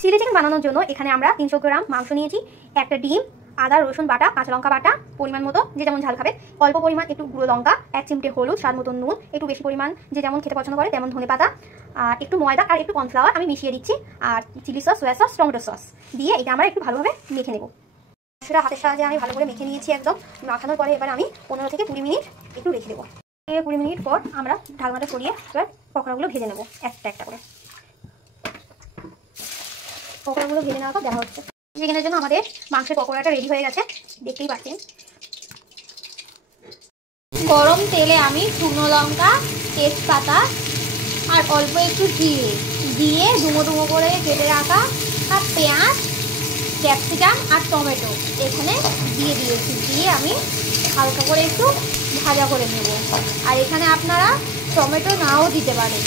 Chilli chicken বানানোর জন্য এখানে আমরা 300 গ্রাম মাংস নিয়েছি, একটা ডিম, আদা রসুন বাটা, কাঁচা লঙ্কা বাটা, পরিমাণ মতো যে যেমন ঝাল খাবে, অল্প পরিমাণ একটু গুঁড়ো লঙ্কা, 1 চিমটে হলুদ, স্বাদ মতো নুন, একটু বেশি পরিমাণ যে যেমন খেতে পছন্দ করে তেমন ধনেপাতা, আর একটু ময়দা আর একটু কর্নফ্লাওয়ার আমি মিশিয়ে দিচ্ছি, আর chilli sauce, soya sauce, tomato sauce দিয়ে এটা আমরা একটু ভালোভাবে মেখে নেব। সেটা হাতের সাহায্যে আমি ভালো করে মেখে নিয়েছি একদম। মাখানোর পরে এবার আমি 15 থেকে 20 মিনিট একটু রেখে দেবো। 20 মিনিট পর আমরা ঢাকনাটা সরিয়ে এবার পকোড়াগুলো ভেজে নেবো একটা একটা করে। পকোড়াগুলো ভেজে নেওয়ার পর দেখা হচ্ছে। চিকেনের জন্য আমাদের মাংসের পকোড়াটা রেডি হয়ে গেছে, দেখতেই পাচ্ছেন। গরম তেলে আমি শুকনো লঙ্কা, তেজপাতা আর অল্প একটু জিরে দিয়ে ডুমো ডুমো করে কেটে রাখা আর পেঁয়াজ, ক্যাপসিকাম আর টমেটো এখানে দিয়ে দিয়েছি। দিয়ে আমি হালকা করে একটু ভাজা করে নেব। আর এখানে আপনারা টমেটো নাও দিতে পারেন।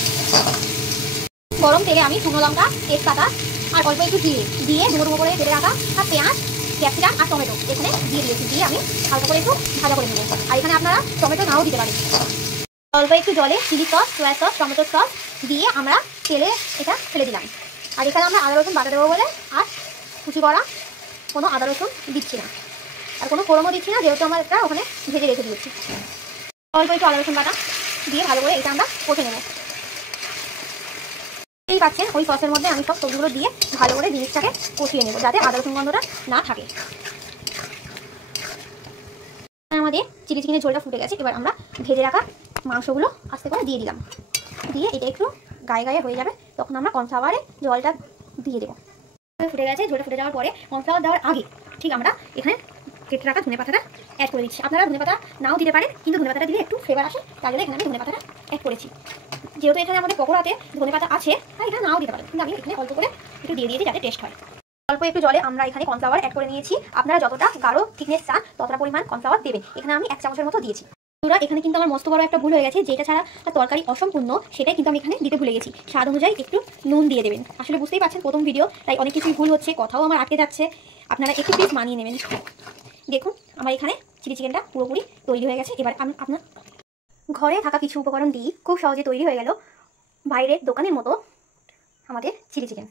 গরম তেলে আমি শুকনো লঙ্কা, তেজপাতা আর অল্প একটু জিরে দিয়ে ডুমো ডুমো করে কেটে রাখা আর পেঁয়াজ, ক্যাপসিকাম আর টমেটো এখানে দিয়ে দিয়েছি। দিয়ে আমি হালকা করে একটু ভাজা করে নেব। আর এখানে আপনারা টমেটো নাও দিতে পারেন। অল্প একটু জলে chilli sauce, soya sauce, tomato sauce দিয়ে আমরা তেলে এটা ফেলে দিলাম। আর এখানে আমরা আদা রসুন বাটা দেবো বলে আর কুচি করা কোনো আদা রসুন দিচ্ছি না, আর কোনো ফোড়নও দিচ্ছি না, যেহেতু আমরা এটা ওখানে ভেজে রেখে দিয়েছি। অল্প একটু আদা রসুন বাটা দিয়ে ভালো করে এটা আমরা কষে নেব। এই পাচ্ছেন ওই সসের মধ্যে আমি সব সবজিগুলো দিয়ে ভালো করে জিনিসটাকে কষিয়ে নেব, যাতে আদা রসুন গন্ধটা না থাকে। আমাদের চিলি চিকেনের ঝোলটা ফুটে গেছে। এবার আমরা ভেজে রাখা মাংসগুলো আস্তে করে দিয়ে দিলাম। দিয়ে এটা একটু গায়ে গায়ে হয়ে যাবে, তখন আমরা কর্নফ্লাওয়ারে জলটা দিয়ে দেবো। ফুটে গেছে, ঝোলটা ফুটে যাওয়ার পরে কর্নফ্লাওয়ার দেওয়ার আগে ঠিক আমরা এখানে কেটে রাখা ধনেপাতাটা অ্যাড করে দিচ্ছি। আপনারা ধনেপাতা নাও দিতে পারেন, কিন্তু ধনেপাতাটা দিলে একটু ফ্লেভার আসে, তার জন্য এখানে আমি ধনেপাতাটা অ্যাড করেছি। যেহেতু এখানে আমাদের পকোড়াতে ধনেপাতা আছে তাই এটা নাও দিতে পারেন, কিন্তু আমি এখানে অল্প করে একটু দিয়ে দিয়েছি যাতে টেস্ট হয়। অল্প একটু জলে আমরা এখানে কর্নফ্লাওয়ার অ্যাড করে নিয়েছি। আপনারা যতটা গাঢ় থিকনেস চান ততটা পরিমাণ কর্নফ্লাওয়ার দেবেন। এখানে আমি 1 চামচের মতো দিয়েছি। এখানে কিন্তু আমার মস্ত বড় একটা ভুল হয়ে গেছে, যেটা ছাড়া তরকারি অসম্পূর্ণ, সেটাই কিন্তু আমি এখানে দিতে ভুলে গেছি। স্বাদ অনুযায়ী একটু নুন দিয়ে দেবেন। আসলে বুঝতেই পারছেন প্রথম ভিডিও, তাই অনেক কিছুই ভুল হচ্ছে, কথাও আমার আটকে যাচ্ছে। আপনারা একটু প্লিজ মানিয়ে নেবেন। দেখুন আমার এখানে চিলি চিকেনটা পুরোপুরি তৈরি হয়ে গেছে। এবার আপনার ঘরে থাকা কিছু উপকরণ দিয়ে খুব সহজে তৈরি হয়ে গেল বাইরের দোকানের মতো আমাদের চিলি চিকেন।